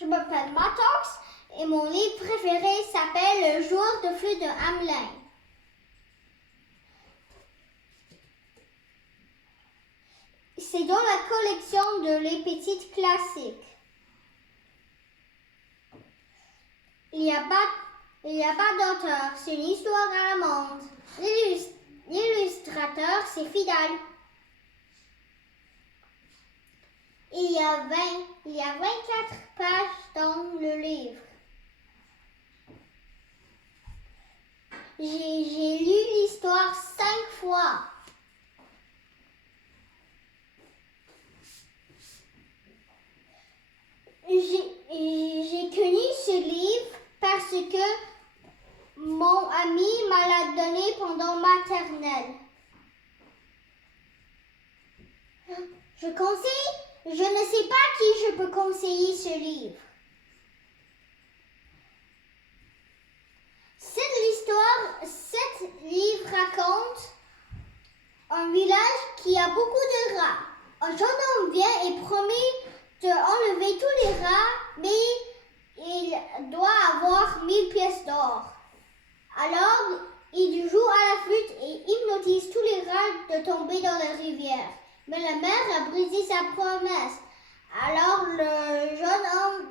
Je m'appelle Matox et mon livre préféré s'appelle Le joueur de flûte de Hamelin. C'est dans la collection de Les Petites Classiques. Il n'y a pas d'auteur, c'est une histoire allemande. L'illustrateur, c'est Fidel. Il y a 24 pages dans le livre. J'ai lu l'histoire 5 fois. J'ai connu ce livre parce que mon ami m'a l'a donné pendant maternelle. Je ne sais pas qui je peux conseiller ce livre. Cet livre raconte un village qui a beaucoup de rats. Un jeune homme vient et promet d'enlever tous les rats, mais il doit avoir 1000 pièces d'or. Alors, il joue à la flûte et hypnotise tous les rats de tomber dans la rivière. Mais la mère a brisé sa promesse. Alors le jeune homme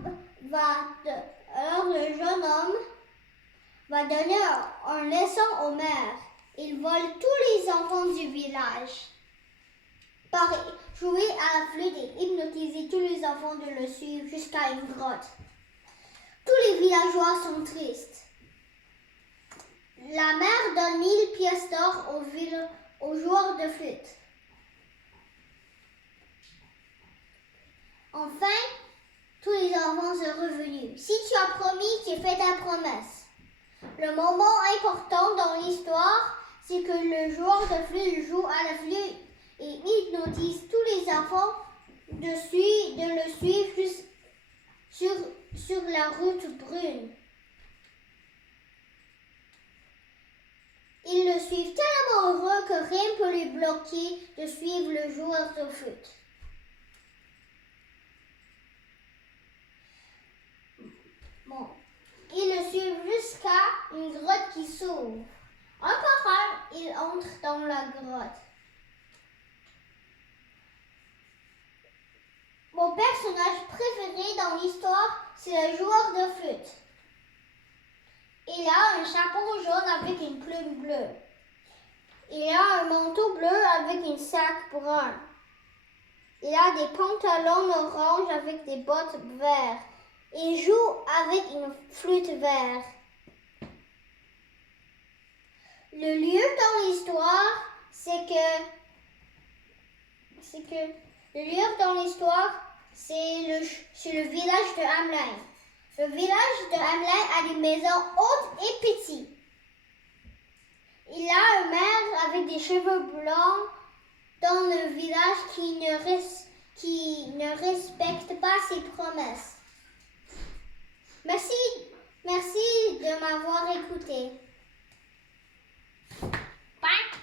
va donner un leçon aux mères. Il vole tous les enfants du village. Par jouer à la flûte et hypnotiser tous les enfants de le suivre jusqu'à une grotte. Tous les villageois sont tristes. La mère donne 1000 pièces d'or aux joueurs de flûte. Enfin, tous les enfants sont revenus. Si tu as promis, tu fais ta promesse. Le moment important dans l'histoire, c'est que le joueur de flûte joue à la flûte et hypnotise tous les enfants de le suivre sur la route brune. Ils le suivent tellement heureux que rien ne peut les bloquer de suivre le joueur de flûte. Bon, ils le suivent jusqu'à une grotte qui s'ouvre. Un par un, ils entrent dans la grotte. Mon personnage préféré dans l'histoire, c'est le joueur de flûte. Il a un chapeau jaune avec une plume bleue. Il a un manteau bleu avec une sac brun. Il a des pantalons orange avec des bottes vertes. Il joue avec une flûte verte. Le lieu dans l'histoire, c'est le village de Hamelin. Le village de Hamelin a des maisons hautes et petites. Il a un maire avec des cheveux blancs dans le village qui ne respecte pas ses promesses. Merci de m'avoir écouté. Bye.